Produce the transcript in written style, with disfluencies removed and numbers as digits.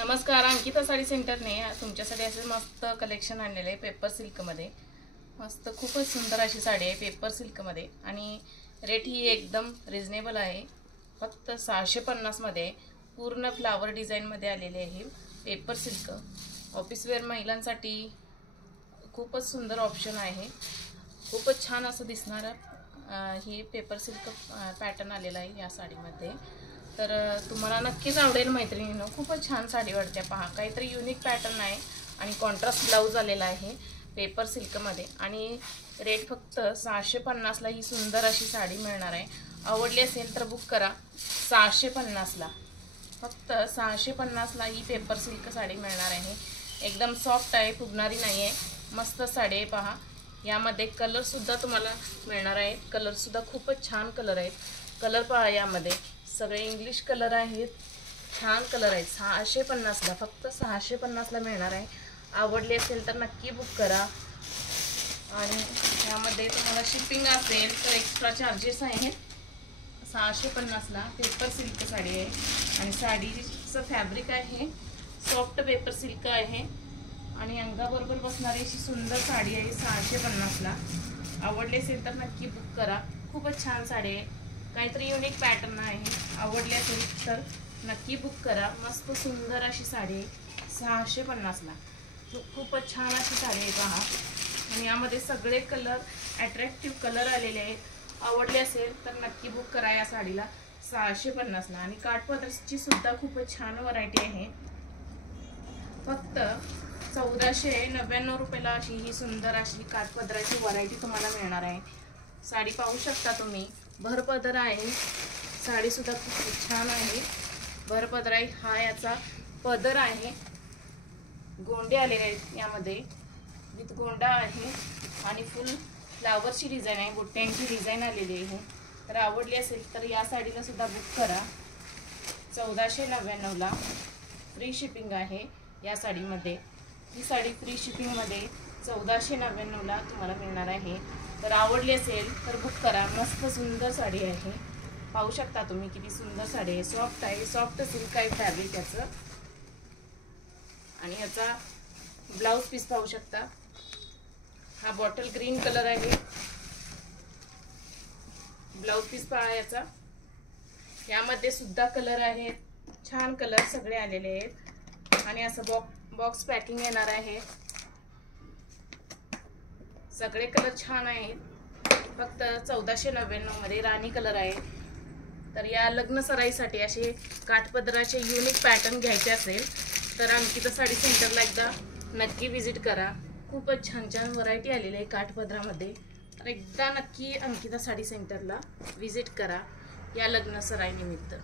नमस्कार, अंकिता साडी सेंटरने तुमच्यासाठी असे मस्त कलेक्शन आणलेले आहे पेपर सिल्कमध्ये। मस्त खूपच सुंदर अशी साडी आहे पेपर सिल्कमध्ये आणि रेट ही एकदम रिजनेबल आहे। फक्त 650 मध्ये पूर्ण फ्लावर डिझाईनमध्ये आलेले आहे पेपर सिल्क। ऑफिस वेअर महिलांसाठी खूपच सुंदर ऑप्शन आहे। खूपच छान असं दिसणारं हे पेपर सिल्क पॅटर्न आलेला आहे या साडीमध्ये। तर तुम्हाला नक्कीच आवडेल मैत्रिणींनो, खूपच छान साडी वाटते। पहा, काहीतरी युनिक पॅटर्न आहे आणि कॉन्ट्रास्ट ब्लाउज आलेला आहे पेपर सिल्कमध्ये आणि रेट फक्त 650 ला ही सुंदर अशी साडी मिळणार आहे। आवडली असेल तर बुक करा। 650 ला, फक्त 650 ला ही पेपर सिल्क साडी मिळणार आहे। एकदम सॉफ्ट आहे, फुगणारी नाही आहे, मस्त साडी आहे। पहा, यामध्ये कलर सुद्धा तुम्हाला मिळणार आहे। कलर सुद्धा खूपच छान कलर आहेत। कलर पहा, यामध्ये सगळे इंग्लिश कलर आहेत, छान कलर आहेत। 650 ला, फक्त 650 ला मिळणार आहे। आवडली असेल तर नक्की बुक करा आणि यामध्ये तुम्हाला शिपिंग असेल तर एक्स्ट्रा चार्जेस आहेत। 650 ला पेपर सिल्क साडी आहे आणि साडीचं फॅब्रिक आहे सॉफ्ट पेपर सिल्क आहे आणि अंगाबरोबर बसणारी अशी सुंदर साडी आहे 650 ला। आवडली असेल तर नक्की बुक करा। खूपच छान साडी आहे, काहीतरी युनिक पॅटर्न आहे। आवडली असेल तर नक्की बुक करा। मस्त सुंदर अशी साडी आहे 650 ला। खूपच छान अशी साडी आहे पहा आणि यामध्ये सगळे कलर अट्रॅक्टिव्ह कलर आलेले आहेत। आवडली असेल तर नक्की बुक करा या साडीला 650 ला। आणि काठपदराची सुद्धा खूपच छान व्हरायटी आहे। फक्त 1499 रुपयाला अशी ही सुंदर अशी काठपदराची व्हरायटी तुम्हाला मिळणार आहे। साडी पाहू शकता तुम्ही, भरपदर आहे, साडी सुद्धा खूप छान आहे। भरपदर आहे, हा याचा पदर आहे। गोंडे आलेले आहेत यामध्ये, विथ गोंडा आहे आणि फुल फ्लावरची डिझाईन आहे, बुट्ट्यांची डिझाईन आलेली आहे। तर आवडली असेल तर या साडीला सुद्धा बुक करा। 1499 ला फ्री शिपिंग आहे या साडीमध्ये। ही साडी फ्री शिपिंगमध्ये 1499 ला तुम्हाला मिळणार आहे। तर आवडली असेल तर बुक करा। मस्त सुंदर साडी आहे, पाहू शकता तुम्ही किती सुंदर साडी आहे। सॉफ्ट आहे, सॉफ्ट सिल्क आहे फॅब्रिक याचं आणि याचा ब्लाउज पीस पाहू शकता। हा बॉटल ग्रीन कलर आहे, ब्लाउज पीस पहा याचा। यामध्ये सुद्धा कलर आहेत, छान कलर सगळे आलेले आहेत आणि असं बॉक्स पॅकिंग येणार आहे। सगळे कलर छान आहेत। फक्त 1499 मध्ये राणी कलर आहे। तर या लग्न सराईसाठी असे काठपदराचे युनिक पॅटर्न घ्यायचे असेल तर अंकिता साडी सेंटरला एकदा नक्की विजिट करा। खूपच छान छान व्हरायटी आलेली आहे काठपदरामध्ये। तर एकदा नक्की अंकिता साडी सेंटरला विजिट करा या लग्न सराई निमित्त।